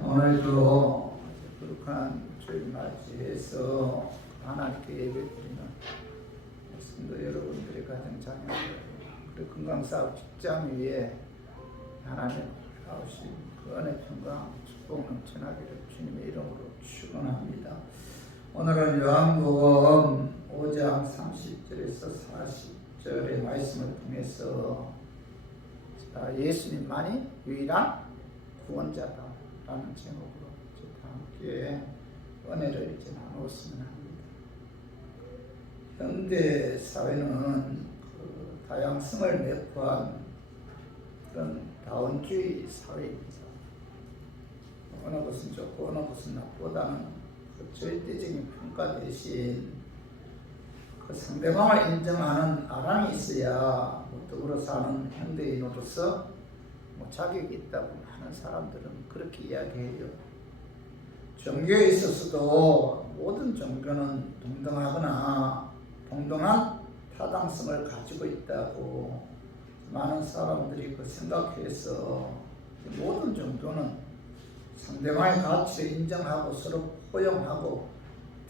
오늘도 거룩한 주일 맞이해서 하나님께 예배드리는 성도 여러분들의 가정 자녀들, 그리고 건강사업 직장 위에 하나님 하신 그 은혜 평강 축복 넘쳐나기를 주님의 이름으로 축원합니다. 오늘은 요한복음 5장 30절에서 40절의 말씀을 통해서 예수님만이 유일한 구원자다 라는 제목으로 함께 은혜를 이제 나누었으면 합니다. 현대 사회는 다양성을 내포한 그런 다원주의 사회입니다. 어느 것은 좋고 어느 것은 나쁘다는 그 절대적인 평가 대신 그 상대방을 인정하는 아랑이 있어야 더불어 사는 현대인으로서 자격이 있다고 하는 사람들은 그렇게 이야기해요. 종교에 있어서도 모든 종교는 동등하거나 동등한 타당성을 가지고 있다고 많은 사람들이 생각해서 모든 종교는 상대방의 가치를 인정하고 서로 포용하고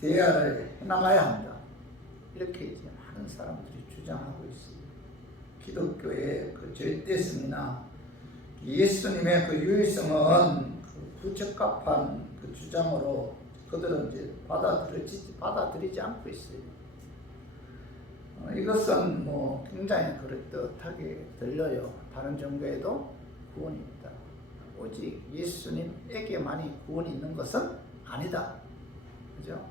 대화를 해나가야 한다, 이렇게 이제 많은 사람들이 주장하고 있습니다. 기독교의 그 절대성이나 예수님의 그 유일성은 부적합한 그 주장으로 그들은 이제 받아들이지 않고 있어요. 이것은 굉장히 그럴듯하게 들려요. 다른 종교에도 구원이 있다. 오직 예수님에게만이 구원이 있는 것은 아니다. 그죠?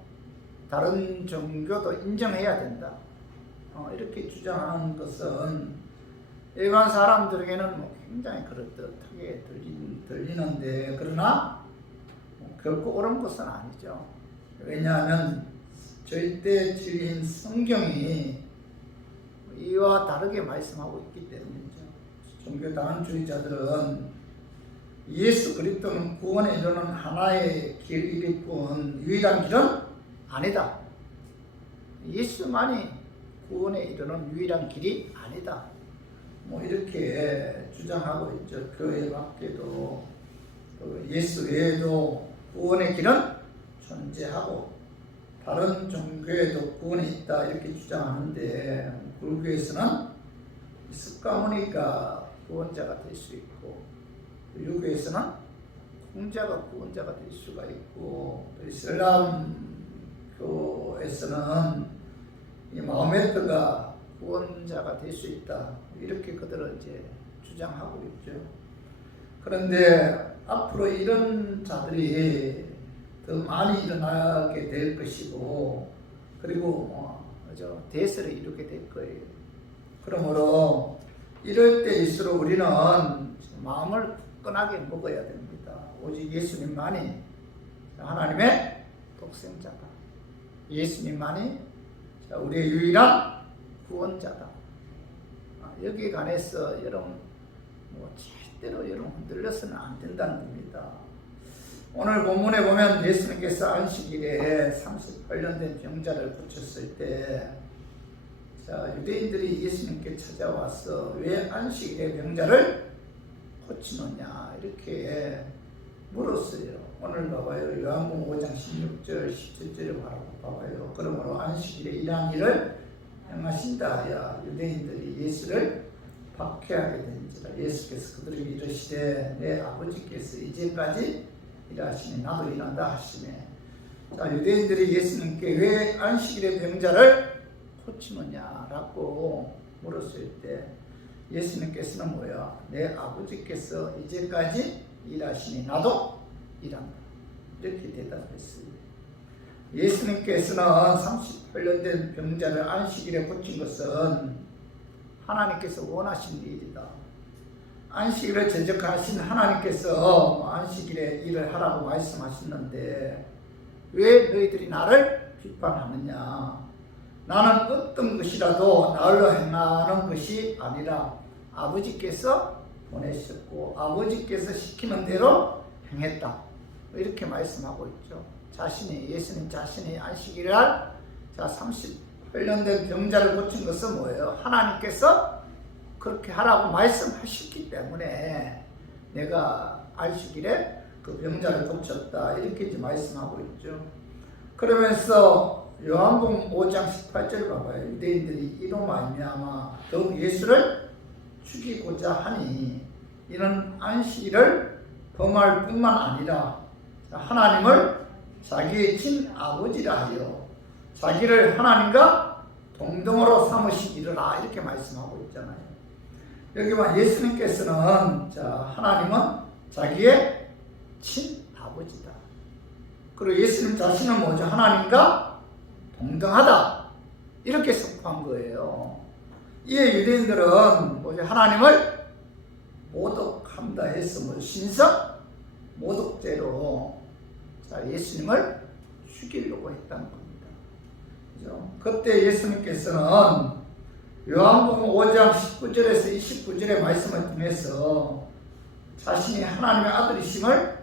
다른 종교도 인정해야 된다. 이렇게 주장하는 것은 일반 사람들에게는 굉장히 그럴듯하게 들리는데, 그러나 결코 옳은 것은 아니죠. 왜냐하면 절대 진리인 성경이 이와 다르게 말씀하고 있기 때문이죠. 종교 다원주의자들은 예수 그리스도는 구원에 이르는 하나의 길일 뿐 유일한 길은 아니다. 예수만이 구원에 이르는 유일한 길이 아니다. 이렇게 주장하고 있죠. 교회 밖에도 예수 외에도 구원의 길은 존재하고 다른 종교에도 구원이 있다, 이렇게 주장하는데, 불교에서는 석가모니가 구원자가 될 수 있고, 유교에서는 공자가 구원자가 될 수가 있고, 이슬람교에서는 마호메트가 구원자가 될 수 있다, 이렇게 그들은 이제 주장하고 있죠. 그런데 앞으로 이런 자들이 더 많이 일어나게 될 것이고, 그리고 대세를 이루게 될 거예요. 그러므로 이럴 때일수록 우리는 마음을 굳건하게 먹어야 됩니다. 오직 예수님만이 하나님의 독생자다. 예수님만이 우리의 유일한 구원자다. 여기에 관해서 여러분 절대로 여러분 흔들려서는 안 된다는 겁니다. 오늘 본문에 보면 예수님께서 안식일에 38년 된 병자를 고쳤을 때, 유대인들이 예수님께 찾아와서 왜 안식일에 병자를 고치느냐 이렇게 물었어요. 오늘 봐봐요. 요한복음 5장 16절 17절을 봐봐요. 그러므로 안식일에 이러한 일을 행하신다 하여 유대인들이 예수를 박해하게 된지라. 예수께서 그들에게 이르시되 내 아버지께서 이제까지 일하시니 나도 일한다 하시네. 유대인들이 예수님께 왜 안식일에 병자를 고치느냐라고 물었을 때 예수님께서는 내 아버지께서 이제까지 일하시니 나도 일한다, 이렇게 대답했어요. 예수님께서는 38년 된 병자를 안식일에 고친 것은 하나님께서 원하신 일이다. 안식일을 제적하신 하나님께서 안식일에 일을 하라고 말씀하셨는데 왜 너희들이 나를 비판하느냐? 나는 어떤 것이라도 나로 행하는 것이 아니라 아버지께서 보내셨고 아버지께서 시키는 대로 행했다, 이렇게 말씀하고 있죠. 예수님 자신이 안식일을 38년 된 병자를 고친 것은 뭐예요? 하나님께서 그렇게 하라고 말씀하셨기 때문에 내가 안식일에 그 병자를 고쳤다. 이렇게 이제 말씀하고 있죠. 그러면서 요한복음 5장 18절 봐봐요. 유대인들이 이로 말미암아 더욱 예수를 죽이고자 하니 이는 안식일을 범할 뿐만 아니라 하나님을 자기의 친아버지라 하여 자기를 하나님과 동등으로 삼으신 이르라. 이렇게 말씀하고 있잖아요. 여기만 예수님께서는 하나님은 자기의 친아버지다. 그리고 예수님 자신은 뭐죠? 하나님과 동등하다. 이렇게 선포한 거예요. 이에 유대인들은 뭐죠? 하나님을 모독한다 해서 뭐 신성 모독죄로 예수님을 죽이려고 했다는 겁니다. 그죠? 그때 예수님께서는 요한복음 5장 19절에서 29절의 말씀을 통해서 자신이 하나님의 아들이심을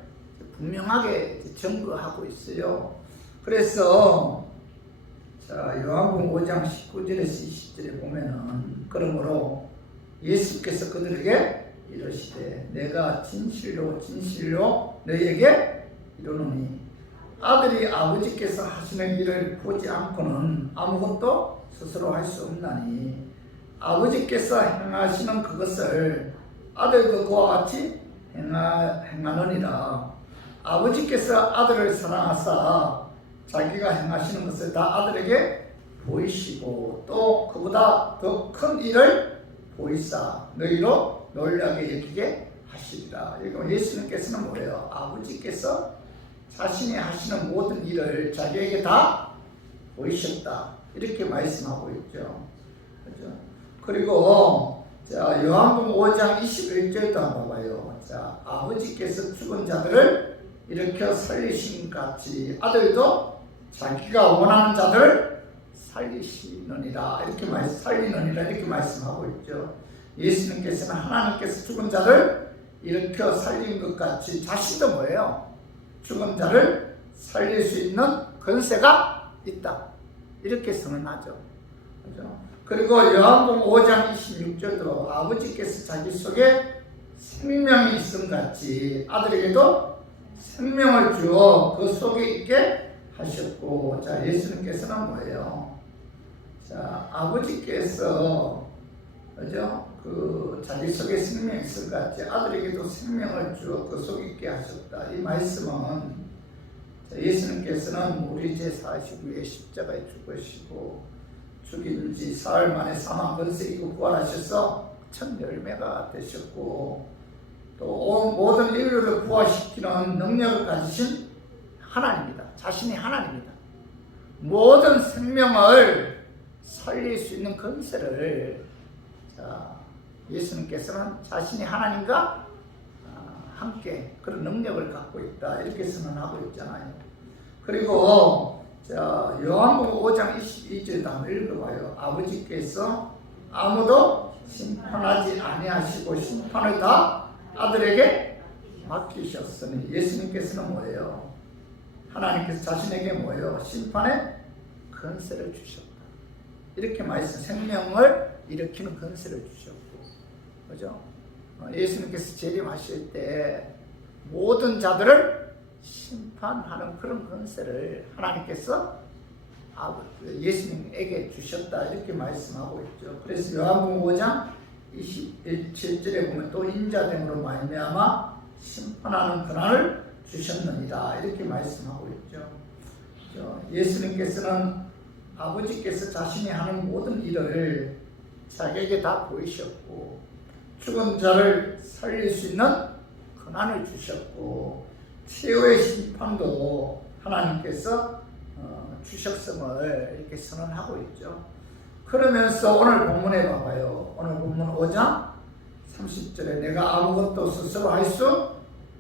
분명하게 증거하고 있어요. 그래서 요한복음 5장 19절에서 20절에 보면은 그러므로 예수께서 그들에게 이르시되 내가 진실로 진실로 너희에게 이르노니 아들이 아버지께서 하시는 일을 보지 않고는 아무것도 스스로 할 수 없나니 아버지께서 행하시는 그것을 아들도 그와 같이 행하느니라. 아버지께서 아들을 사랑하사 자기가 행하시는 것을 다 아들에게 보이시고 또 그보다 더 큰 일을 보이사 너희로 놀라게 여기게 하시리라. 여기 예수님께서는 뭐예요? 아버지께서 자신이 하시는 모든 일을 자기에게 다 보이셨다. 이렇게 말씀하고 있죠. 그렇죠? 그리고 요한복음 5장 21절도 한번 봐봐요. 아버지께서 죽은 자들을 일으켜 살리신 같이 아들도 자기가 원하는 자들을 살리시느니라. 살리느니라 이렇게 말씀하고 있죠. 예수님께서는 하나님께서 죽은 자를 일으켜 살린 것 같이 자신도 뭐예요? 죽은 자를 살릴 수 있는 권세가 있다. 이렇게 선언하죠. 그렇죠? 그리고 요한복음 5장 26절도 아버지께서 자기 속에 생명이 있음 같이 아들에게도 생명을 주어 그 속에 있게 하셨고, 예수님께서는 뭐예요? 아버지께서 그죠? 자기 속에 생명이 있을 같이 아들에게도 생명을 주어 그 속에 있게 하셨다. 이 말씀은 예수님께서는 우리 죄 사하시기 위해 십자가에 죽으시고 죽인 지 사흘 만에 사망 권세 이고 부활하셔서 첫 열매가 되셨고 또 모든 인류를 부활시키는 능력을 가지신 하나님이다. 자신이 하나님이다. 모든 생명을 살릴 수 있는 권세를 예수님께서는 자신이 하나님과 함께 그런 능력을 갖고 있다. 이렇게 선언하고 있잖아요. 그리고 요한복음 5장 22절도 한번 읽어봐요. 아버지께서 아무도 심판하지 아니하시고 심판을 다 아들에게 맡기셨으니 예수님께서는 뭐예요? 하나님께서 자신에게 뭐예요? 심판의 권세를 주셨다. 이렇게 말씀, 생명을 일으키는 권세를 주셨고, 그죠? 예수님께서 재림하실 때 모든 자들을 심판하는 그런 권세를 하나님께서 예수님에게 주셨다. 이렇게 말씀하고 있죠. 그래서 요한복음 5장 27절에 보면 또 인자됨으로 말미암아 심판하는 권한을 주셨느니라. 이렇게 말씀하고 있죠. 예수님께서는 아버지께서 자신이 하는 모든 일을 자기에게 다 보이셨고 죽은 자를 살릴 수 있는 권한을 주셨고 최후의 심판도 하나님께서 주셨음을 이렇게 선언하고 있죠. 그러면서 오늘 본문에 봐봐요. 오늘 본문 5장 30절에 내가 아무것도 스스로 할 수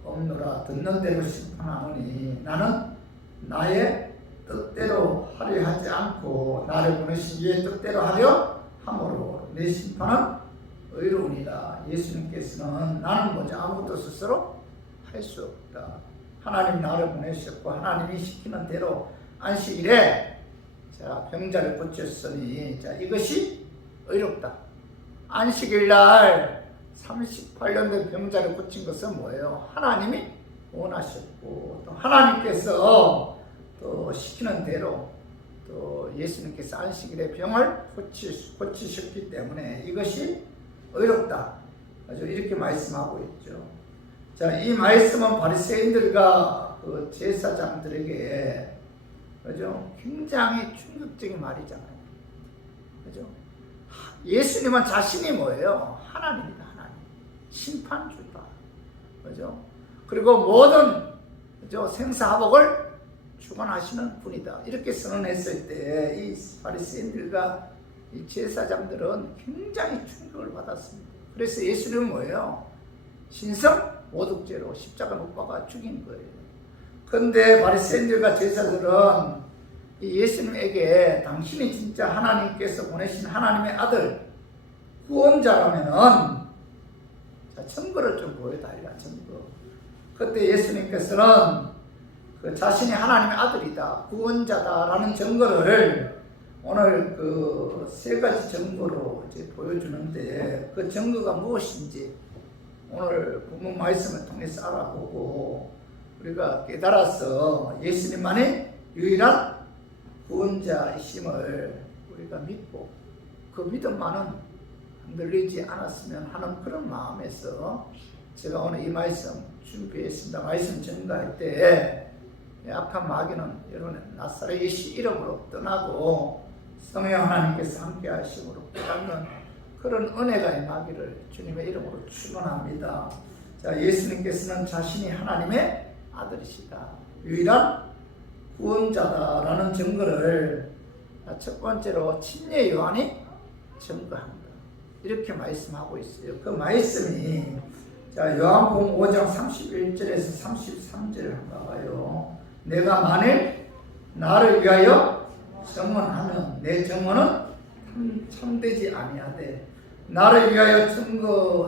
없노라. 듣는 대로 심판하노니 나는 나의 뜻대로 하려 하지 않고 나를 보내신 이의 뜻대로 하려 함으로 내 심판은 의로우니라. 예수님께서는 나는 뭐지? 아무것도 스스로 할 수 없다. 하나님 나를 보내셨고 하나님이 시키는 대로 안식일에 병자를 고쳤으니 이것이 의롭다. 안식일 날 38년 된 병자를 고친 것은 뭐예요? 하나님이 원하셨고 또 하나님께서 또 시키는 대로 또 예수님께서 안식일에 병을 고치셨기 때문에 이것이 의롭다. 아주 이렇게 말씀하고 있죠. 자, 이 말씀은 바리새인들과 그 제사장들에게 그죠? 굉장히 충격적인 말이잖아요. 그죠? 예수님은 자신이 뭐예요? 하나님이다, 하나님. 심판주다. 그죠? 그리고 모든 그죠? 생사화복을 주관하시는 분이다. 이렇게 선언했을 때 이 바리새인들과 이 제사장들은 굉장히 충격을 받았습니다. 그래서 예수님은 뭐예요? 신성 모독죄로 십자가 못 박아 죽인 거예요. 그런데 바리새인들과 제사들은 이 예수님에게 당신이 진짜 하나님께서 보내신 하나님의 아들 구원자라면은 자, 증거를 좀 보여달라. 증거. 그때 예수님께서는 그 자신이 하나님의 아들이다, 구원자다라는 증거를 오늘 그 세 가지 증거로 이제 보여주는데 그 증거가 무엇인지 오늘 본문 말씀을 통해서 알아보고 우리가 깨달아서 예수님만이 유일한 구원자이심을 우리가 믿고 그 믿음만은 흔들리지 않았으면 하는 그런 마음에서 제가 오늘 이 말씀 준비했습니다. 말씀 전가할 때 악한 마귀는 여러분의 나사렛 예수 이름으로 떠나고 성령 하나님께서 함께 하심으로 깨닫는 그런 은혜가 임하기를 주님의 이름으로 축원합니다. 자, 예수님께서는 자신이 하나님의 아들이시다, 유일한 구원자다라는 증거를 첫 번째로 침례 요한이 증거합니다. 이렇게 말씀하고 있어요. 그 말씀이 자, 요한복음 5장 31절에서 33절을 한번 봐요. 내가 만일 나를 위하여 증언하면 내 증언은 참되지 아니하되 나를 위하여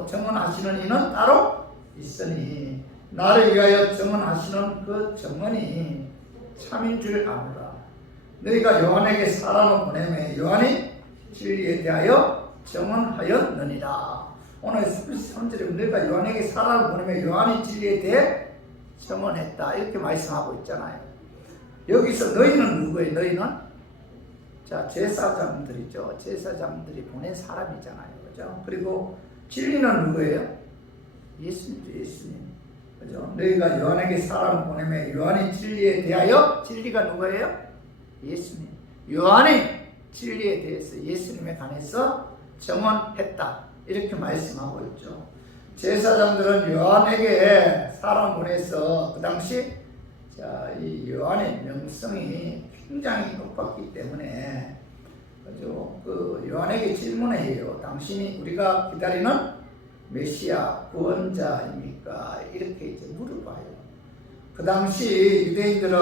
증언하시는 이는 따로 있으니 나를 위하여 증언하시는 그 증언이 참인 줄 아노라. 너희가 요한에게 사람을 보내매 요한이 진리에 대하여 증언하였느니라. 오늘 33절에 너희가 요한에게 사람을 보내매 요한이 진리에 대해 증언했다. 이렇게 말씀하고 있잖아요. 여기서 너희는 누구예요? 너희는 자, 제사장들이죠. 제사장들이 보낸 사람이잖아요. 그죠? 그리고 진리는 누구예요? 예수님이죠. 예수님. 그죠? 너희가 요한에게 사람을 보내매 요한이 진리에 대하여 진리가 누구예요? 예수님. 요한이 진리에 대해서 예수님에 관해서 증언했다. 이렇게 말씀하고 있죠. 제사장들은 요한에게 사람 보내서 그 당시 자, 이 요한의 명성이 굉장히 높았기 때문에 그죠? 그 요한에게 질문해요. 당신이 우리가 기다리는 메시아 구원자입니까? 이렇게 이제 물어봐요. 그 당시 유대인들은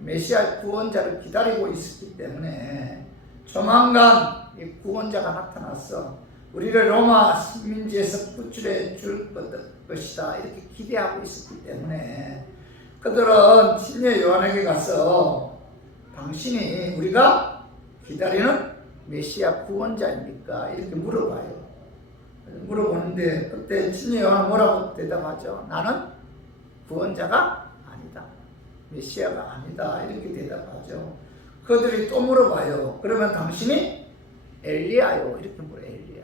메시아 구원자를 기다리고 있었기 때문에 조만간 이 구원자가 나타나서 우리를 로마 식민지에서 구출해 줄 것이다 이렇게 기대하고 있었기 때문에 그들은 침례 요한에게 가서 당신이 우리가 기다리는 메시아 구원자입니까? 이렇게 물어봐요. 물어보는데 그때 침례 요한은 뭐라고 대답하죠? 나는 구원자가 아니다. 메시아가 아니다. 이렇게 대답하죠. 그들이 또 물어봐요. 그러면 당신이 엘리야요? 이렇게 물어요. 엘리야.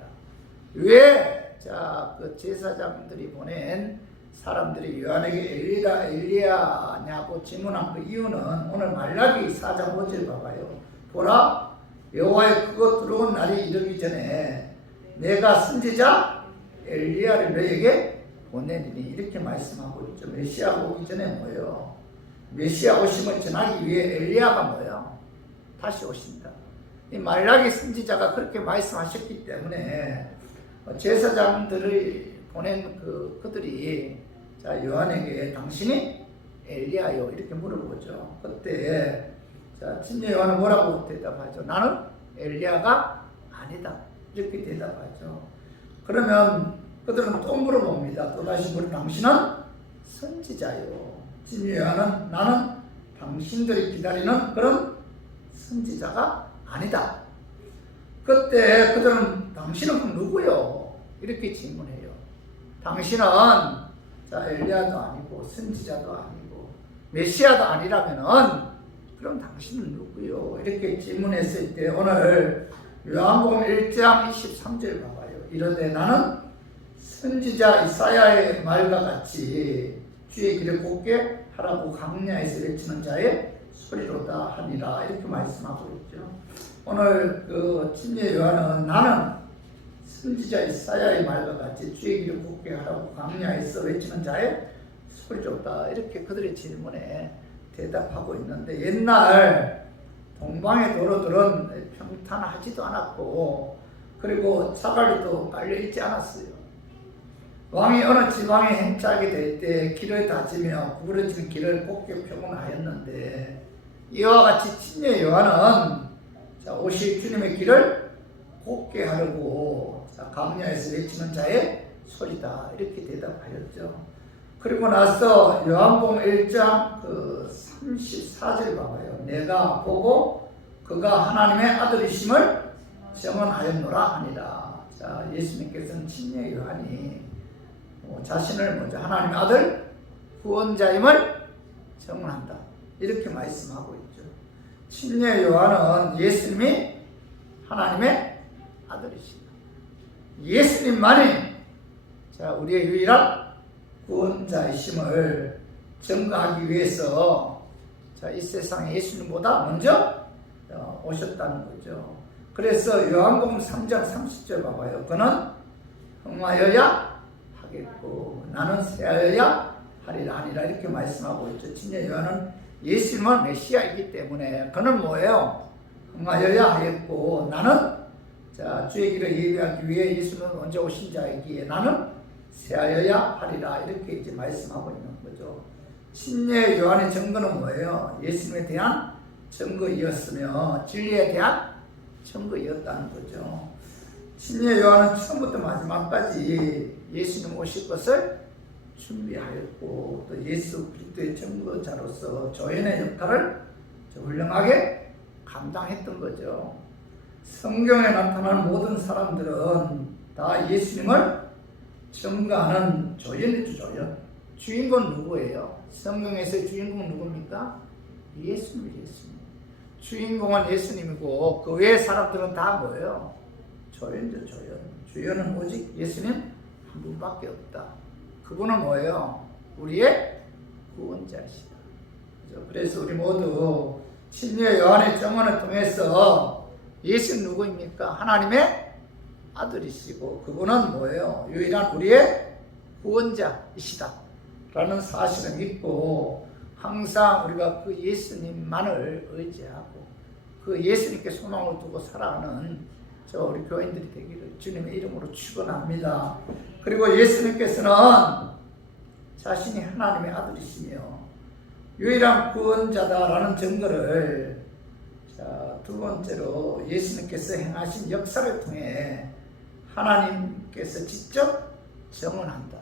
왜? 자, 그 제사장들이 보낸 사람들이 요한에게 엘리야냐고 질문한 그 이유는 오늘 말라기 4장 5절 봐봐요. 보라, 여호와의 크고 두려운 날이 이르기 전에 내가 선지자 엘리야를 너에게 보내리니 이렇게 말씀하고 있죠. 메시아가 오기 전에 뭐예요? 메시아 오심을 전하기 위해 엘리야가 뭐예요? 다시 오신다. 이 말라기 선지자가 그렇게 말씀하셨기 때문에 제사장들이 보낸 그들이 자, 요한에게 당신이 엘리야요? 이렇게 물어보죠. 그때 자, 침례 요한은 뭐라고 대답하죠? 나는 엘리야가 아니다. 이렇게 대답하죠. 그러면 그들은 또 물어봅니다. 또다시 당신은 선지자요. 침례 요한은 나는 당신들이 기다리는 그런 선지자가 아니다. 그때 그들은 당신은 누구요? 이렇게 질문해요. 당신은 자, 엘리야도 아니고 선지자도 아니고 메시아도 아니라면은 그럼 당신은 누구요? 이렇게 질문했을 때 오늘 요한복음 1장 23절 봐봐요. 이르되 나는 선지자 이사야의 말과 같이 주의 길을 곱게 하라고 광야에서 외치는 자의 소리로다 하니라. 이렇게 말씀하고 있죠. 오늘 그 침례 요한은 나는 선지자 이사야의 말과 같이 주의 길을 곱게 하라고 광야에서 외치는 자의 소리로다. 이렇게 그들의 질문에 대답하고 있는데, 옛날 동방의 도로들은 평탄하지도 않았고 그리고 차갈리도 깔려있지 않았어요. 왕이 어느 지방에 행차하게 될 때 길을 다지며 구부러진 길을 곱게 표문하였는데, 이와 같이 침례 요한은 오실 주님의 길을 곱게 하려고 광야에서 외치는 자의 소리다. 이렇게 대답하였죠. 그리고 나서 요한복음 1장 34절 봐봐요. 내가 보고 그가 하나님의 아들이심을 증언하였노라 하니라. 자, 예수님께서는 침례 요한이 자신을 먼저 하나님의 아들 구원자임을 증언한다. 이렇게 말씀하고 있죠. 침례 요한은 예수님이 하나님의 아들이시다. 예수님만이 우리의 유일한 구원자이심을 증거하기 위해서 이 세상에 예수님보다 먼저 오셨다는 거죠. 그래서 요한복음 3장 30절 봐봐요. 그는 흥하여야 하겠고 나는 쇠하여야 하리라 하니라. 이렇게 말씀하고 있죠. 침례 요한은 예수님은 메시아이기 때문에 그는 뭐예요? 흥하여야 하겠고 나는 주의 길을 예비하기 위해 예수님은 먼저 오신 자이기에 나는 쇠하여야 하리라. 이렇게 이제 말씀하고 있는 거죠. 침례 요한의 증거는 뭐예요? 예수님에 대한 증거이었으며 진리에 대한 증거이었다는 거죠. 침례 요한은 처음부터 마지막까지 예수님 오실 것을 준비하였고 또 예수 그리스도의 증거자로서 조연의 역할을 훌륭하게 감당했던 거죠. 성경에 나타난 모든 사람들은 다 예수님을 증거하는 조연이죠. 조연. 주인공 누구예요? 성경에서의 주인공 누굽니까? 예수님. 주인공은 예수님이고 그 외의 사람들은 다 뭐예요? 조연이죠. 조연. 주연은 오직 예수님 한 분밖에 없다. 그분은 뭐예요? 우리의 구원자시다. 그래서 우리 모두 침례 요한의 증언을 통해서 예수는 누구입니까? 하나님의 아들이시고 그분은 뭐예요? 유일한 우리의 구원자이시다 라는 사실을 믿고 항상 우리가 그 예수님만을 의지하고 그 예수님께 소망을 두고 살아가는 우리 교인들이 되기를 주님의 이름으로 축원합니다. 그리고 예수님께서는 자신이 하나님의 아들이시며 유일한 구원자다라는 증거를 두 번째로 예수님께서 행하신 역사를 통해 하나님께서 직접 증언한다.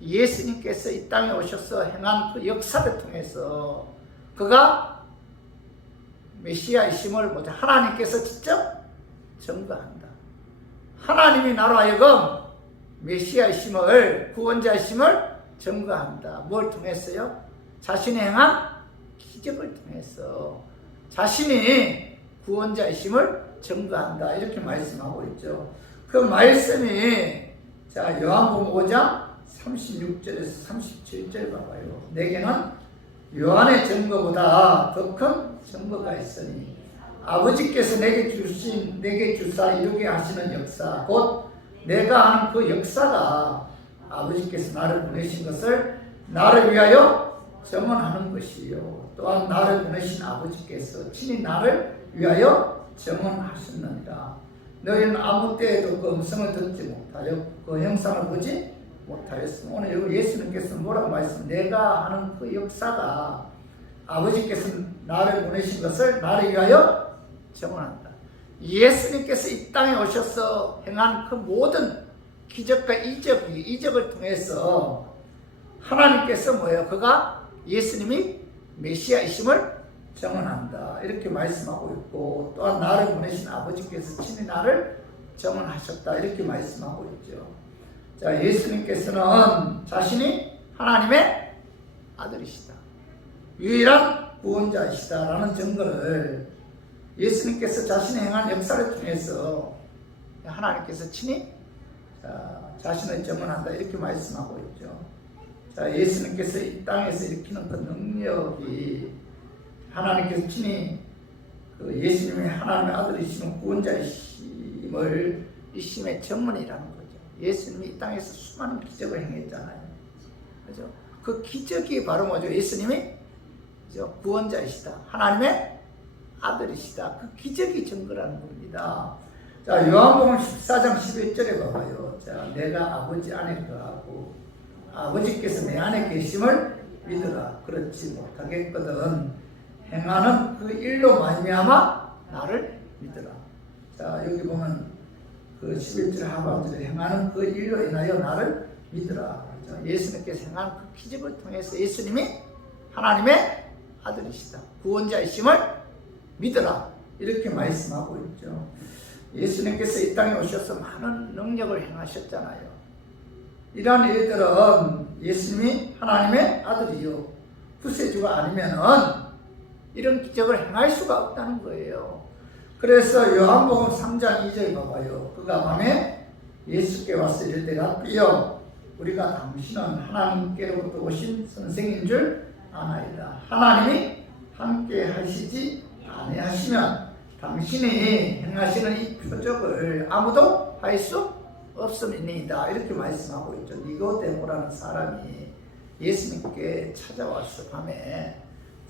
예수님께서 이 땅에 오셔서 행한 그 역사를 통해서 그가 메시아이심을 먼저 하나님께서 직접 증거한다. 하나님이 나로 하여금 메시아이심을 구원자이심을 증거한다. 뭘 통해서요? 자신이 행한 기적을 통해서 자신이 구원자이심을 증거한다. 이렇게 말씀하고 있죠. 그 말씀이 요한복음 5장 36절에서 37절 봐봐요. 내게는 요한의 증거보다 더 큰 증거가 있으니 아버지께서 내게 주사 이루게 하시는 역사 곧 내가 하는 그 역사가 아버지께서 나를 보내신 것을 나를 위하여 증언하는 것이요 또한 나를 보내신 아버지께서 친히 나를 위하여 증언하셨느니라. 너희는 아무 때에도 그 음성을 듣지 못하여 그 형상을 보지 못하였으며 오늘 여기 예수님께서 뭐라고 내가 하는 그 역사가 아버지께서 나를 보내신 것을 나를 위하여 증언한다. 예수님께서 이 땅에 오셔서 행한 그 모든 기적과 이적을 통해서 하나님께서 뭐예요? 그가 예수님이 메시아이심을 증언한다. 이렇게 말씀하고 있고 또한 나를 보내신 아버지께서 친히 나를 증언하셨다. 이렇게 말씀하고 있죠. 예수님께서는 자신이 하나님의 아들이시다. 유일한 구원자이시다라는 증거를 예수님께서 자신의 행한 역사를 통해서 하나님께서 친히 자신을 증언한다 이렇게 말씀하고 있죠. 자, 예수님께서 이 땅에서 일으키는 그 능력이 하나님께서 친히 그 예수님이 하나님의 아들이시면 구원자이심을 이심의 증언이라는 거죠. 예수님이 이 땅에서 수많은 기적을 행했잖아요. 그죠? 그 기적이 바로 뭐죠? 예수님이 그죠? 구원자이시다. 하나님의 아들이시다. 그 기적이 증거라는 겁니다. 자, 요한복음 14장 11절에 봐봐요. 자, 내가 아버지 안에 거하고 아버지께서 내 안에 계심을 믿으라. 그렇지 못하겠거든 행하는 그 일로 말미암아 나를 믿으라. 자, 여기 보면 그 11절 하반절에 행하는 그 일로 인하여 나를 믿으라. 자, 예수님께서 행한 그 기적을 통해서 예수님이 하나님의 아들이시다. 구원자이심을 믿으라. 이렇게 말씀하고 있죠. 예수님께서 이 땅에 오셔서 많은 능력을 행하셨잖아요. 이러한 일들은 예수님이 하나님의 아들이요 구세주가 아니면은 이런 기적을 행할 수가 없다는 거예요. 그래서 요한복음 3장 2절 봐봐요. 그가 밤에 예수께 와서 이르되 rabbi여 우리가 당신은 하나님께로부터 오신 선생인 줄 아나이다. 하나님이 함께 하시지 아니하시면 당신이 행하시는 이 표적을 아무도 할 수 없음이니이다. 이렇게 말씀하고 있죠. 니고데모라는 사람이 예수님께 찾아왔어. 밤에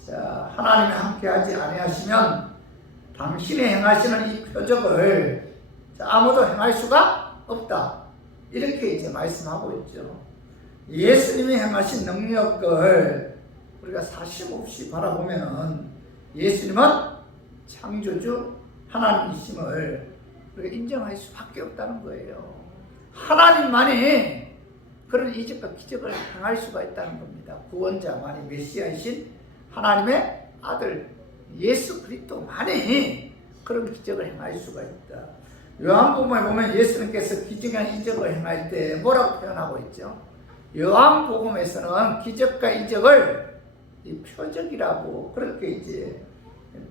자, 하나님이 함께하지 아니하시면 당신이 행하시는 이 표적을 아무도 행할 수가 없다. 이렇게 이제 말씀하고 있죠. 예수님이 행하신 능력을 우리가 사심없이 바라보면은 예수님은 창조주 하나님이심을 우리가 인정할 수밖에 없다는 거예요. 하나님만이 그런 이적과 기적을 행할 수가 있다는 겁니다. 구원자만이 메시아이신 하나님의 아들 예수 그리스도만이 그런 기적을 행할 수가 있다. 요한복음에 보면 예수님께서 기적과 이적을 행할 때 뭐라고 표현하고 있죠? 요한복음에서는 기적과 이적을 표적이라고 그렇게 이제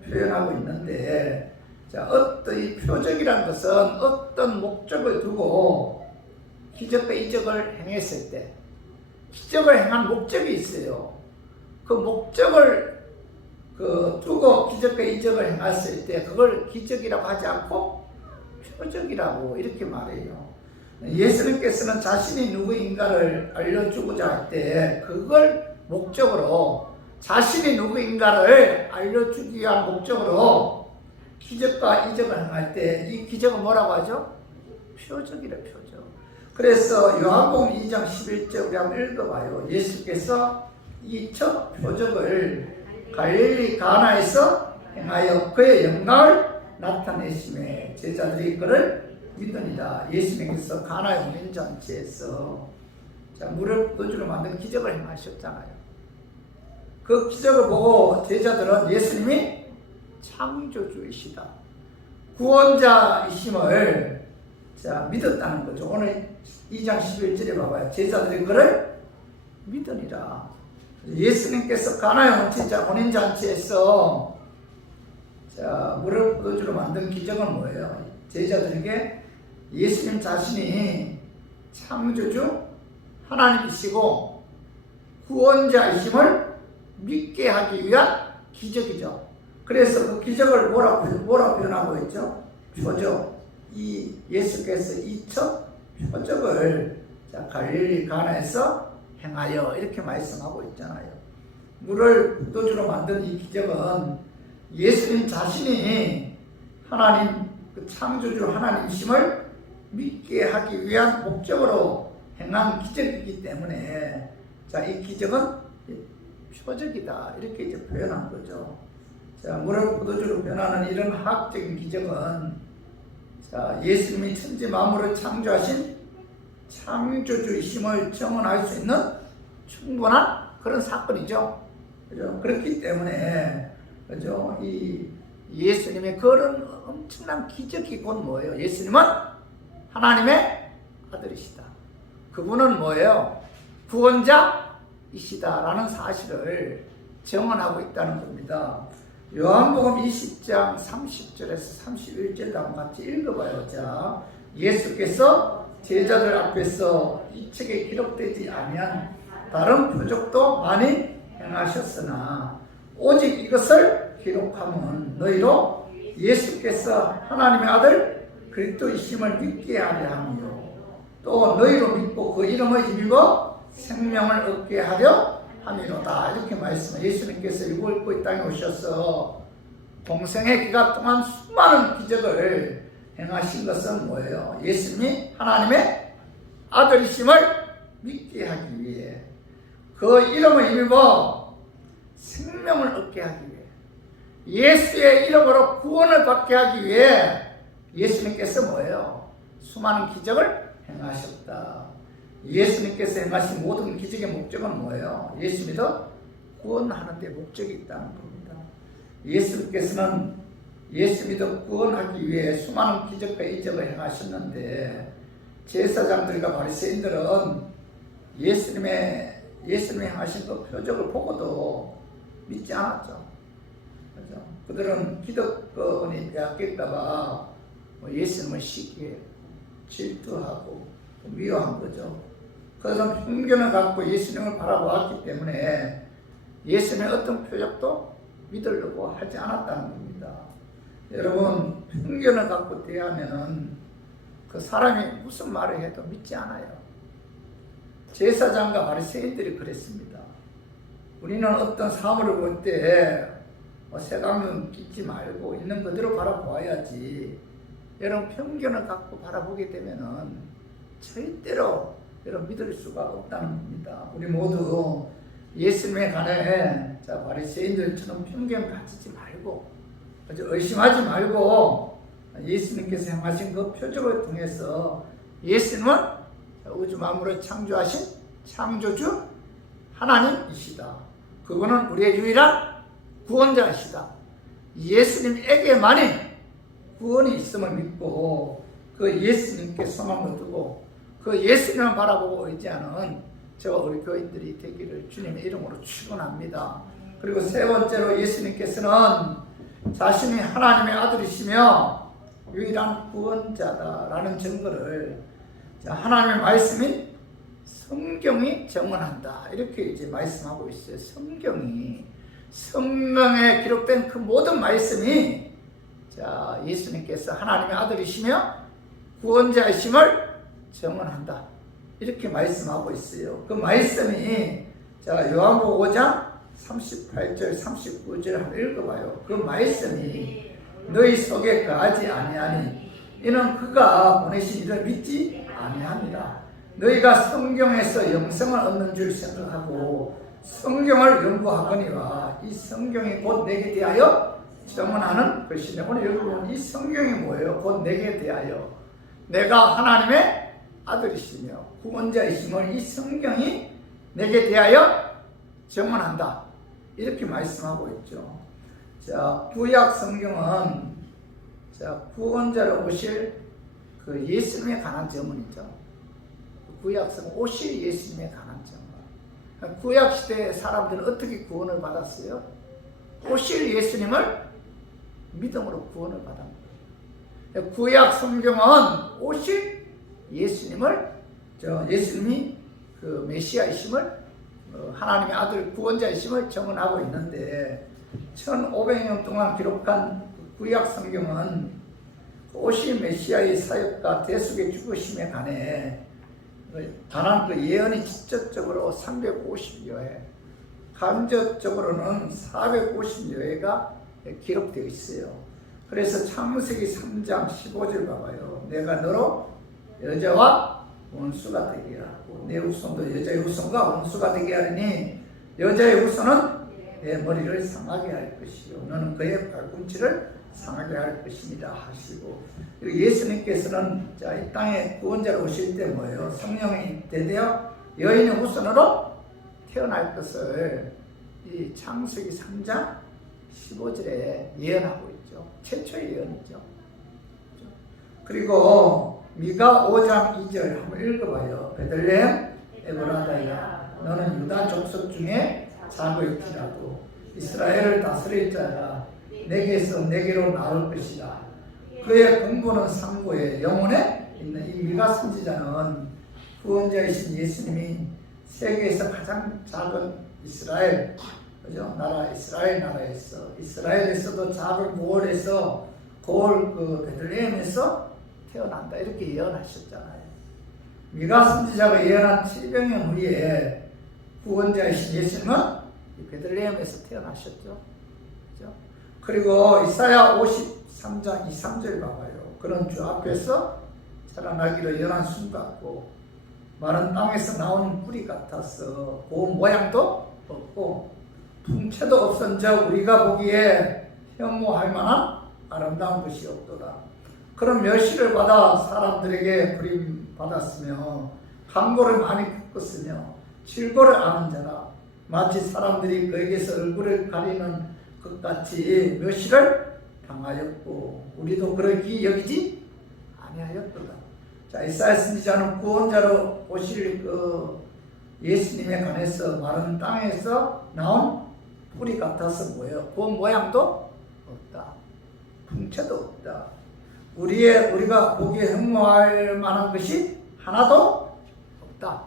표현하고 있는데, 자, 어떤 이 표적이라는 것은 어떤 목적을 두고 기적과 이적을 행했을 때 기적을 행한 목적이 있어요. 그 목적을 두고 기적과 이적을 행했을 때 그걸 기적이라고 하지 않고 표적이라고 이렇게 말해요. 예수님께서는 자신이 누구인가를 알려주고자 할 때 그걸 목적으로 자신이 누구인가를 알려주기 위한 목적으로 기적과 이적을 행할 때 이 기적은 뭐라고 하죠? 표적이래, 표적. 그래서 요한복음 2장 11절 우리 한번 읽어봐요. 예수께서 이 첫 표적을 갈릴리 가나에서 행하여 그의 영광을 나타내심에 제자들이 그를 믿으니라. 예수님께서 가나의 혼인잔치에서 물을 포도주로 만든 기적을 행하셨잖아요. 그 기적을 보고 제자들은 예수님이 창조주이시다, 구원자이심을 믿었다는 거죠. 오늘 2장 11절에 봐봐요. 제자들이 그를 믿으니라. 예수님께서 가나의 혼인잔치에서 물을 포도주로 만든 기적은 뭐예요? 제자들에게 예수님 자신이 창조주 하나님이시고 구원자이심을 믿게 하기 위한 기적이죠. 그래서 그 기적을 뭐라고 표현하고 있죠? 표적. 이 예수께서 이 첫 표적을 갈릴리 가나에서 행하여 이렇게 말씀하고 있잖아요. 물을 포도주로 만든 이 기적은 예수님 자신이 하나님 그 창조주 하나님이심을 믿게 하기 위한 목적으로 행한 기적이기 때문에 이 기적은 표적이다 이렇게 이제 표현한 거죠. 물을 포도주로 변하는 이런 화학적인 기적은 예수님이 천지 만물을 창조하신 창조주이심을 증언할 수 있는 충분한 그런 사건이죠. 그죠? 그렇기 때문에 그죠? 이 예수님의 그런 엄청난 기적이 곧 뭐예요? 예수님은 하나님의 아들이시다. 그분은 뭐예요? 구원자 이시다라는 사실을 증언하고 있다는 겁니다. 요한복음 20장 30절에서 31절 한번 같이 읽어봐요. 자, 예수께서 제자들 앞에서 이 책에 기록되지 아니한 다른 표적도 많이 행하셨으나 오직 이것을 기록하면 너희로 예수께서 하나님의 아들 그리스도이심을 믿게 하려 함이요 또 너희로 믿고 그 이름을 힘입어 생명을 얻게 하려 함이로다. 이렇게 말씀해. 예수님께서 일곱 이 땅에 오셔서 동생의 기간 동안 수많은 기적을 행하신 것은 뭐예요? 예수님이 하나님의 아들이심을 믿게 하기 위해, 그 이름을 힘입어 생명을 얻게 하기 위해, 예수의 이름으로 구원을 받게 하기 위해 예수님께서 뭐예요? 수많은 기적을 행하셨다. 예수님께서 행하신 모든 기적의 목적은 뭐예요? 예수 믿어 구원하는 데 목적이 있다는 겁니다. 예수님께서는 예수 믿어 구원하기 위해 수많은 기적과 이적을 행하셨는데, 제사장들과 바리새인들은 예수님이 행하신 그 표적을 보고도 믿지 않았죠. 그렇죠? 그들은 기득권이 빼앗길까봐 예수님을 시기에 질투하고 미워한 거죠. 그들은 편견을 갖고 예수님을 바라보았기 때문에 예수님의 어떤 표적도 믿으려고 하지 않았다는 겁니다. 여러분, 편견을 갖고 대하면은 그 사람이 무슨 말을 해도 믿지 않아요. 제사장과 바리새인들이 그랬습니다. 우리는 어떤 사물을 볼 때 색안경 끼지 말고 있는 그대로 바라보아야지. 여러분, 편견을 갖고 바라보게 되면은 절대로 여러분 믿을 수가 없다는 겁니다. 우리 모두 예수님에 관해 바리새인들처럼 편견 가지지 말고, 의심하지 말고, 예수님께서 행하신 그 표적을 통해서 예수님은 우주 만물을 창조하신 창조주 하나님이시다. 그분은 우리의 유일한 구원자이시다. 예수님에게만이 구원이 있음을 믿고 그 예수님께 소망을 두고 그 예수님을 바라보고 의지하는 저와 우리 교인들이 되기를 주님의 이름으로 축원합니다. 그리고 세 번째로, 예수님께서는 자신이 하나님의 아들이시며 유일한 구원자다라는 증거를 하나님의 말씀인 성경이 증언한다. 이렇게 이제 말씀하고 있어요. 성경에 기록된 그 모든 말씀이 예수님께서 하나님의 아들이시며 구원자이심을 증언한다. 이렇게 말씀하고 있어요. 그 말씀이 요한복음 5장 38절 39절 한번 읽어봐요. 그 말씀이 너희 속에 거하지 아니하니 이는 그가 보내신 이를 믿지 아니합니다. 너희가 성경에서 영생을 얻는 줄 생각하고 성경을 연구하거니와 이 성경이 곧 내게 대하여 증언하는 것이네. 오늘 여러분, 이 성경이 뭐예요? 곧 내게 대하여, 내가 하나님의 아들이시며 구원자이심을 이 성경이 내게 대하여 증언한다. 이렇게 말씀하고 있죠. 구약 성경은 구원자로 오실 그 예수님에 관한 증언이죠. 구약 성경 오실 예수님에 관한 증언. 구약 시대 사람들은 어떻게 구원을 받았어요? 오실 예수님을 믿음으로 구원을 받은 거예요. 구약 성경은 오실 예수님을, 예수님이 그 메시아이심을, 하나님의 아들 구원자이심을 증언하고 있는데, 1500년 동안 기록한 구약 성경은 오실 메시아의 사역과 대속의 죽으심에 관해 단한 그 예언이 직접적으로 350여 회, 간접적으로는 450여 회가 기록되어 있어요. 그래서 창세기 3장 15절 봐봐요. 내가 너로 여자와 원수가 되게 하고 내 후손도 여자의 후손과 원수가 되게 하리니 여자의 후손은 내 머리를 상하게 할 것이요 너는 그의 발꿈치를 상하게 할 것입니다 하시고, 예수님께서는 이 땅에 구원자로 오실 때 뭐예요? 성령이 대되어 여인의 후손으로 태어날 것을 이 창세기 3장 15절에 예언하고 있죠. 최초의 예언이죠. 그리고 미가 5장 2절 한번 읽어봐요. 베들레헴 에브라다야 너는 유다 족속 중에 작을지라도 이스라엘을 다스릴 자가 내게서 내게로 나올 것이다. 그의 공부는 상고에 영혼에 있는. 이 미가 선지자는 구원자이신 예수님이 세계에서 가장 작은 이스라엘, 그죠? 나라 이스라엘 나라에서, 이스라엘에서도 작은 고을에서, 고을 그 베들레헴에서 태어난다, 이렇게 예언하셨잖아요. 미가 선지자가 예언한 700년 후에 구원자이신 예수님은 베들레헴에서 태어나셨죠. 그죠? 그리고 이사야 53장 2, 3절 봐봐요. 그는 주 앞에서 자라나기를 연한 순 같고 마른 땅에서 나온 뿌리 같아서 고운 모양도 없고 풍채도 없은즉 우리가 보기에 혐오할 만한 아름다운 것이 없도다. 그런 멸시를 받아 사람들에게 버림받았으며 강고를 많이 겪었으며 질고를 아는 자라. 마치 사람들이 그에게서 얼굴을 가리는 것 같이 멸시를 당하였고 우리도 그러기 여기지 아니하였도다. 자, 이사야 선지자는 구원자로 오실 그 예수님에 관해서 마른 땅에서 나온 뿌리 같아서 뭐예요? 그 모양도 없다. 풍채도 없다. 우리가 보기에 흠모할 만한 것이 하나도 없다.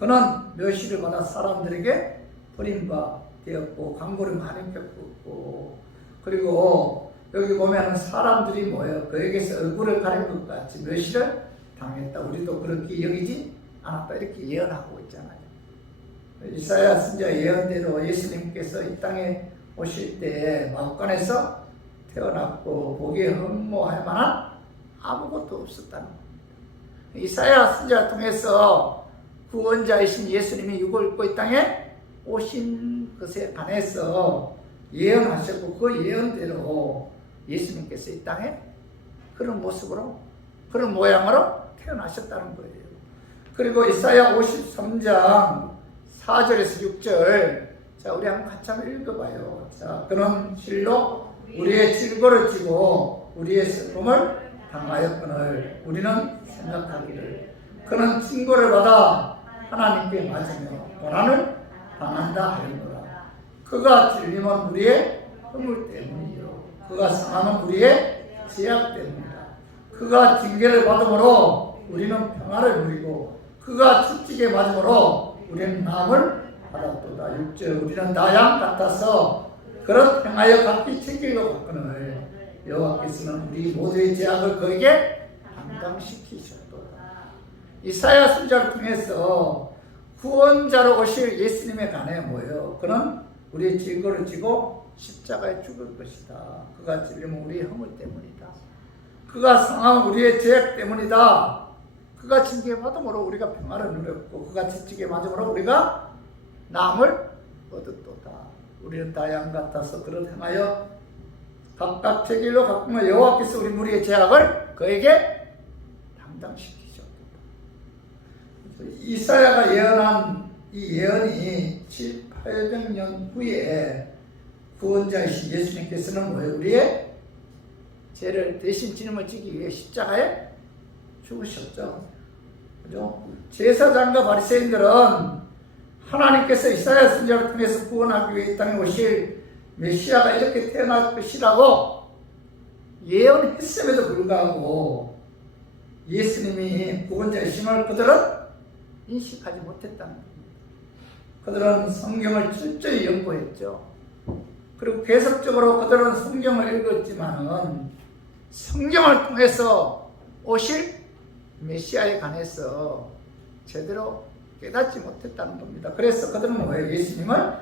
그는 멸시를 받아 사람들에게 버림바 되었고 강고를 많이 겪었고, 그리고 여기 보면 사람들이 뭐예요? 그에게서 얼굴을 가린 것 같이 멸시를 당했다. 우리도 그렇게 여기지 않았다. 이렇게 예언하고 있잖아요. 이사야 선지자 예언대로 예수님께서 이 땅에 오실 때 마음간에서 태어났고 보기에 흠모할 만한 아무것도 없었다는 겁니다. 이사야 선지자를 통해서 구원자이신 예수님이 육을 입고 이 땅에 오신 것에 관해서 예언하셨고 그 예언대로 예수님께서 이 땅에 그런 모습으로 그런 모양으로 태어나셨다는 거예요. 그리고 이사야 53장 4절에서 6절, 자 우리 같이 한번 읽어봐요. 자, 그는 실로 우리의 질고를 지고 우리의 슬픔을 당하였거늘 우리는 생각하기를 그는 징고를 받아 하나님께 맞으며 고난을 당한다 하였노라. 그가 찔림은 우리의 허물 때문이요 그가 상함은 우리의 죄악 때문이다. 그가 징계를 받음으로 우리는 평화를 누리고 그가 채찍에 맞음으로 우리는 나음을 받았도다. 6절 우리는 나양 같아서 그런 평하여 각기 책임을 받거늘 여호와께서는 우리 모두의 죄악을 그에게 담당시키셨도다. 이사야 선지자를 통해서 구원자로 오실 예수님에 관해 뭐예요? 그는 우리의 질고를 지고 십자가에 죽을 것이다. 그가 찔림은 우리의 허물 때문이다. 그가 상함은 우리의 죄악 때문이다. 그가 징계받음으로 우리가 평화를 누렸고 그가 채찍에 맞음으로 우리가 남을 얻었도다. 우리는 다 양 같아서 그릇 행하여 각각 제 길로 가꾸며 여호와께서 우리 무리의 죄악을 그에게 담당시키셨도다. 이사야가 예언한 이 예언이 700~800년 후에 구원자이신 예수님께서는 뭐예요? 우리의 죄를 대신 짐을 지기 위해 십자가에 죽으셨죠. 그죠? 제사장과 바리새인들은 하나님께서 이사야 선지자를 통해서 구원하기 위해 이 땅에 오실 메시아가 이렇게 태어날 것이라고 예언했음에도 불구하고 예수님이 구원자이심을 그들은 인식하지 못했다는 겁니다. 그들은 성경을 철저히 연구했죠. 그리고 계속적으로 그들은 성경을 읽었지만은 성경을 통해서 오실 메시아에 관해서 제대로 깨닫지 못했다는 겁니다. 그래서 그들은 뭐예요? 예수님을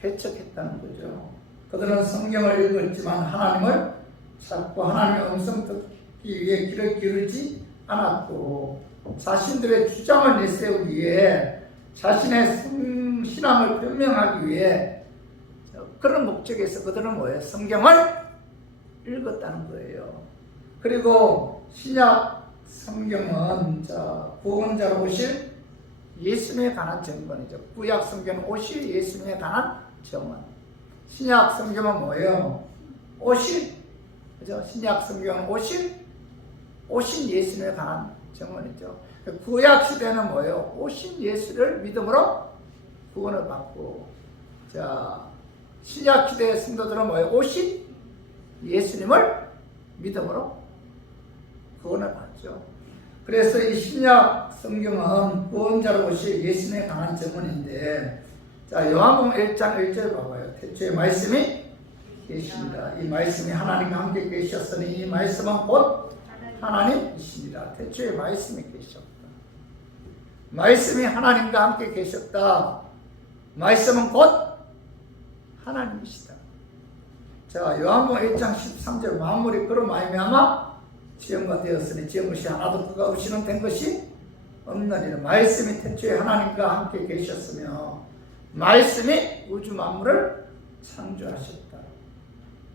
배척했다는 거죠. 그들은 성경을 읽었지만 하나님을 찾고 하나님의 음성 듣기 위해 귀를 기울이지 않았고 자신들의 주장을 내세우기 위해 자신의 신앙을 변명하기 위해 그런 목적에서 그들은 뭐예요? 성경을 읽었다는 거예요. 그리고 신약 성경은 구원자로 오실 예수님에 관한 증거이죠. 구약 성경은 오실 예수님에 관한 증언. 신약 성경은 뭐예요? 오실, 그죠? 신약 성경은 오신 예수님에 관한 증언이죠. 구약 시대는 뭐예요? 오신 예수를 믿음으로 구원을 받고, 자, 신약 시대 성도들은 뭐예요? 오신 예수님을 믿음으로 구원을 받죠. 그래서 이 신약 성경은 구원자로 오실 예수님의 강한 증언인데, 자, 요한복음 1장 1절 봐봐요. 태초에 말씀이 계십니다. 이 말씀이 하나님과 함께 계셨으니 이 말씀은 곧 하나님이십니다. 태초에 말씀이 계셨다. 말씀이 하나님과 함께 계셨다. 말씀은 곧 하나님이시다. 자, 요한복음 1장 13절 만물이 그로 말미암아 지음과 되었으니 지은 것이 하나도 그가 없이는 된 것이 없느니라. 말씀이 태초에 하나님과 함께 계셨으며 말씀이 우주 만물을 창조하셨다.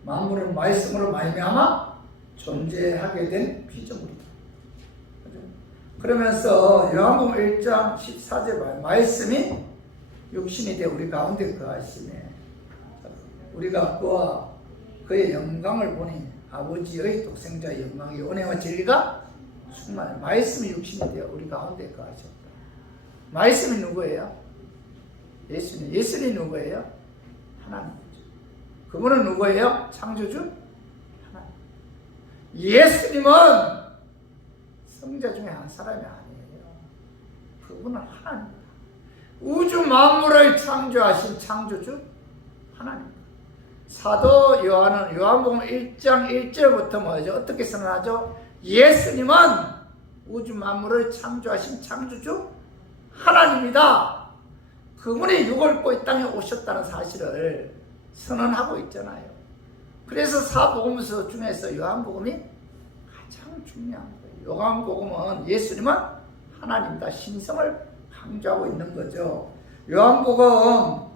만물은 말씀으로 말미암아 존재하게 된 피조물이다. 그러면서 요한복음 1장 14절 봐요. 말씀이 육신이 되어 우리 가운데 거하시네. 우리가 그와 그의 영광을 보니 아버지의 독생자의 영광이 은혜와 진리가 충만해. 말씀이 육신이 되어 우리 가운데 거하셨다. 말씀이 누구예요? 예수님. 예수님이 누구예요? 하나님이죠. 그분은 누구예요? 창조주? 하나님. 예수님은 성자 중에 한 사람이 아니에요. 그분은 하나님입니다. 우주 만물을 창조하신 창조주 하나님입니다. 사도 요한은 요한복음 1장 1절부터 뭐죠? 어떻게 선언하죠? 예수님은 우주 만물을 창조하신 창조주 하나님이다. 그분이 육을 입고 이 땅에 오셨다는 사실을 선언하고 있잖아요. 그래서 사복음서 중에서 요한복음이 가장 중요한 거예요. 요한복음은 예수님은 하나님이다. 신성을 강조하고 있는 거죠. 요한복음,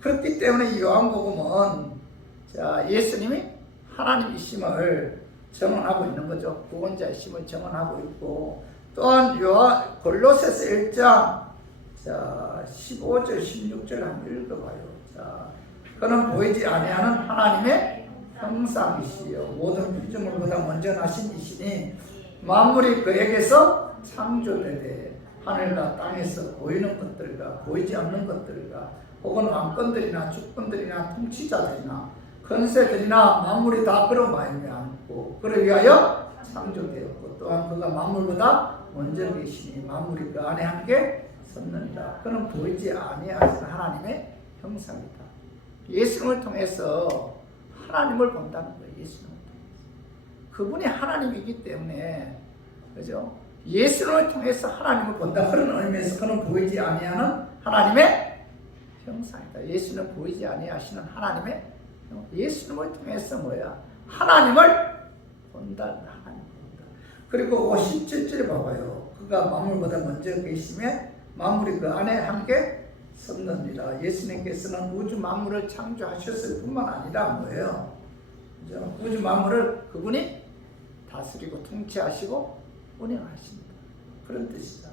그렇기 때문에 이 요한복음은 자, 예수님이 하나님이심을 증언하고 있는 거죠. 구원자이심을 증언하고 있고, 또한 골로새서 1장 자, 15절 16절 한번 읽어봐요. 자, 그는 보이지 아니하는 하나님의 형상이시요 모든 피조물보다 먼저 나신 이시니 만물이 그에게서 창조되되 하늘과 땅에서 보이는 것들과 보이지 않는 것들과 혹은 왕권들이나 주권들이나 통치자들이나 권세들이나 만물이 다 그로 말미암고 그를 위하여 창조되었고 또한 그가 만물보다 먼저 계시니 만물이 그 안에 함께 섰느니라. 그는 보이지 아니하시는 하나님의 형상이다. 예수님을 통해서 하나님을 본다는 거예요. 예수님을 통해서. 그분이 하나님이기 때문에, 그죠? 예수님을 통해서 하나님을 본다. 그런 의미에서 그는 보이지 아니하는 하나님의 형상이다. 예수는 보이지 아니하시는 하나님의 예수님을 통해서 뭐야? 하나님을 본다. 하나님 본다. 그리고 57절에 봐봐요. 그가 만물보다 먼저 계시며 만물이 그 안에 함께 섰느니라. 예수님께서는 우주 만물을 창조하셨을 뿐만 아니라 뭐예요? 그죠? 우주 만물을 그분이 다스리고 통치하시고 운영하십니다. 그런 뜻이다.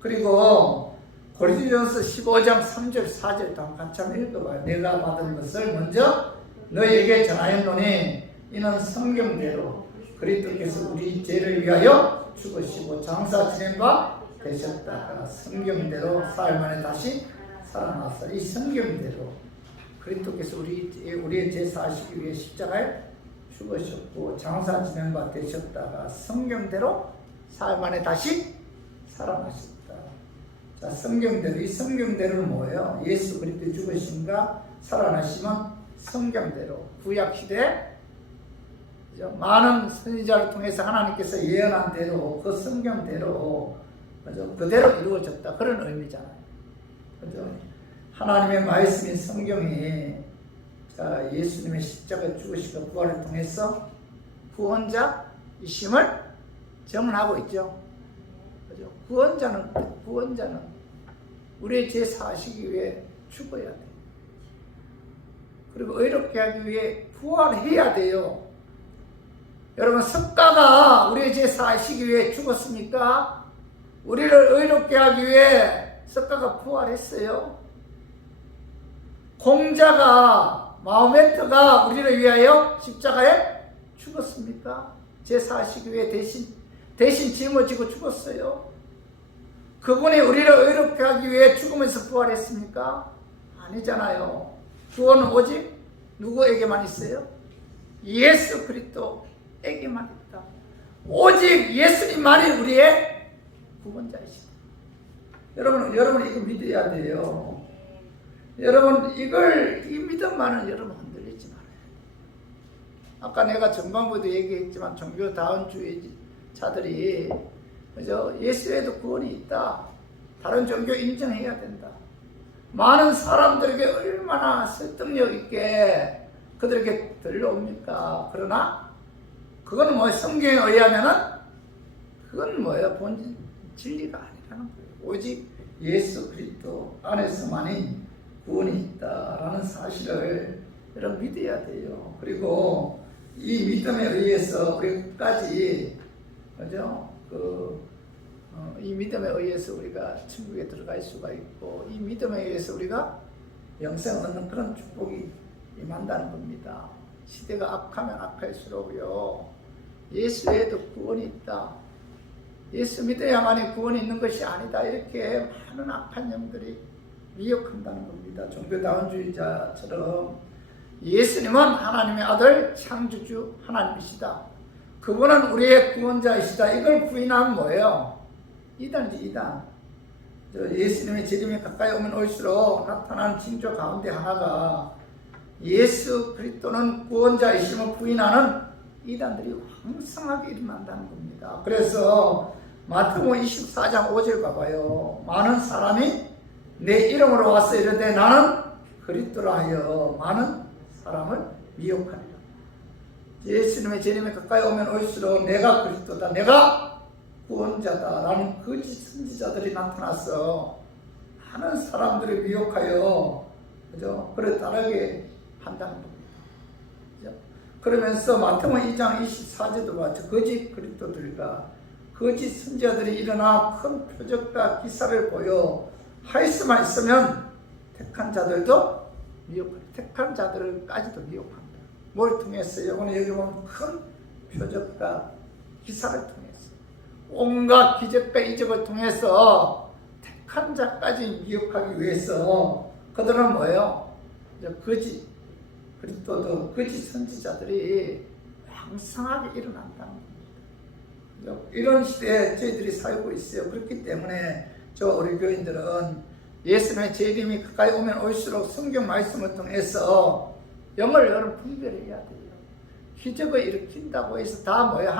그리고 고린도전서 15장 3절 4절 같이 한번 읽어봐요. 내가 받은 것을 먼저 너희에게 전하였노니 이는 성경대로 그리스도께서 우리 죄를 위하여 죽으시고 장사 지낸 바 되셨다가 성경대로 사흘 만에 다시 살아나서 이 성경대로 그리스도께서 우리의 죄 사하시기 위해 십자가에 죽으셨고 장사 지낸 바 되셨다가 성경대로 사흘 만에 다시 살아나셨다. 자, 성경대로, 이 성경대로는 뭐예요? 예수 그리스도 죽으심과 살아나심은 성경대로 구약시대 많은 선지자를 통해서 하나님께서 예언한 대로 그 성경대로 그대로 이루어졌다. 그런 의미잖아요. 그죠? 하나님의 말씀인 성경이 자, 예수님의 십자가 죽으시고 부활을 통해서 구원자이심을 증언하고 있죠. 그죠? 구원자는 우리의 죄 사하시기 위해 죽어야 돼요. 그리고 의롭게 하기 위해 부활해야 돼요. 여러분, 석가가 우리의 죄 사하시기 위해 죽었습니까? 우리를 의롭게 하기 위해 석가가 부활했어요. 공자가 마호메트가 우리를 위하여 십자가에 죽었습니까? 죄 사하시기 위해 대신 짊어지고 죽었어요. 그분이 우리를 의롭게 하기 위해 죽으면서 부활했습니까? 아니잖아요. 구원은 오직 누구에게만 있어요? 예수 그리스도에게만 있다. 오직 예수님만이 우리의 구원자이시다. 여러분 이거 믿어야 돼요. 여러분 이 믿음만은 여러분 흔들리지 말아요. 아까 내가 전반부도 얘기했지만 종교다원주의자들이 그죠? 예수에도 구원이 있다. 다른 종교 인정해야 된다. 많은 사람들에게 얼마나 설득력 있게 그들에게 들려옵니까? 그러나 그건 뭐 성경에 의하면은 그건 뭐예요? 본질 진리가 아니라는 거예요. 오직 예수 그리스도 안에서만이 구원이 있다라는 사실을 여러분 믿어야 돼요. 그리고 이 믿음에 의해서 우리가 끝까지 그죠? 이 믿음에 의해서 우리가 천국에 들어갈 수가 있고 이 믿음에 의해서 우리가 영생을 얻는 그런 축복이 임한다는 겁니다. 시대가 악하면 악할수록요 예수 외에도 구원이 있다. 예수 믿어야만이 구원이 있는 것이 아니다. 이렇게 많은 악한 영들이 미혹한다는 겁니다. 종교다원주의자처럼 예수님은 하나님의 아들 창조주 하나님이시다. 그분은 우리의 구원자이시다. 이걸 부인하면 뭐예요? 이단이지 이단. 예수님의 재림에 가까이 오면 올수록 나타나는 징조 가운데 하나가 예수 그리스도는 구원자이심을 부인하는 이단들이 왕성하게 일어난다는 겁니다. 그래서 마태복음 24장 5절 봐봐요. 많은 사람이 내 이름으로 와서 이르되 나는 그리스도라 하여 많은 사람을 미혹하리라. 예수님의 재림에 가까이 오면 올수록 내가 그리스도다, 내가 구원자다 라는 거짓 선지자들이 나타나서 많은 사람들을 미혹하여 그죠? 그를 따르게 한다는 겁니다. 그죠? 그러면서 마태복음 2장 24절도 마찬가지 거짓 그리스도들과 거짓 선지자들이 일어나 큰 표적과 기사를 보여 할 수만 있으면 택한 자들도 미혹합니다. 택한 자들까지도 미혹합니다. 뭘 통했어요? 오늘 여기 보면 큰 표적과 기사를 통해서 온갖 기적과 이적을 통해서 택한 자까지 미혹하기 위해서 그들은 뭐예요? 거짓 그리스도도 거짓 선지자들이 왕성하게 일어난다는 겁니다. 이런 시대에 저희들이 살고 있어요. 그렇기 때문에 우리 교인들은 예수님의 재림이 가까이 오면 올수록 성경 말씀을 통해서 영을 여러분 분별해야 돼요. 기적을 일으킨다고 해서 다 뭐예요?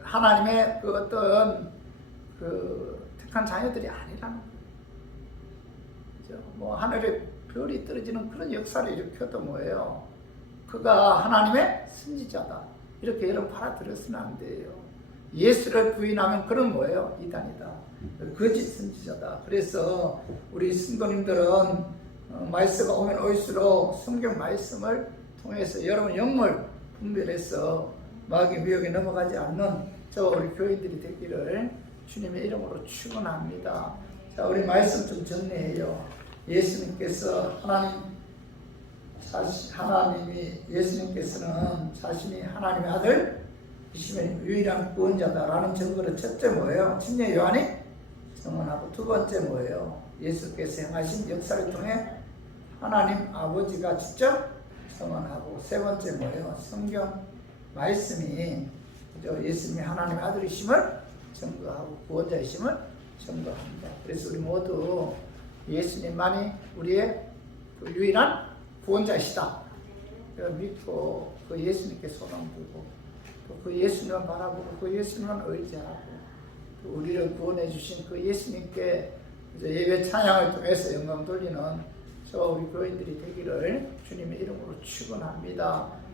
하나님의 그 어떤 택한 자녀들이 아니라는 거예요. 그죠? 뭐 하늘에 별이 떨어지는 그런 역사를 일으켜도 뭐예요? 그가 하나님의 선지자다. 이렇게 여러분 받아들여서는 안 돼요. 예수를 부인하면 그런 뭐예요? 이단이다. 거짓 선지자다. 그래서 우리 성도님들은 말씀가 오면 올수록 성경 말씀을 통해서 여러분 영을 분별해서 마귀 미혹에 넘어가지 않는 우리 교인들이 되기를 주님의 이름으로 축원합니다. 자, 우리 말씀 좀 정리해요. 예수님께서 예수님께서는 자신이 하나님의 아들이시면 유일한 구원자다라는 증거를 첫째 뭐예요? 침례 요한이 증언하고 두 번째 뭐예요? 예수께서 행하신 역사를 통해 하나님 아버지가 직접 증언하고 세 번째 뭐예요? 성경 말씀이 예수님이 하나님의 아들이심을 증거하고 구원자이심을 증거합니다. 그래서 우리 모두 예수님만이 우리의 유일한 구원자이시다. 믿고 그 예수님께 소망 두고 또 그 예수님만 바라보고 그 예수님만 의지하고 또 우리를 구원해 주신 그 예수님께 예배 찬양을 통해서 영광 돌리는 우리 교인들이 되기를 주님의 이름으로 축원합니다.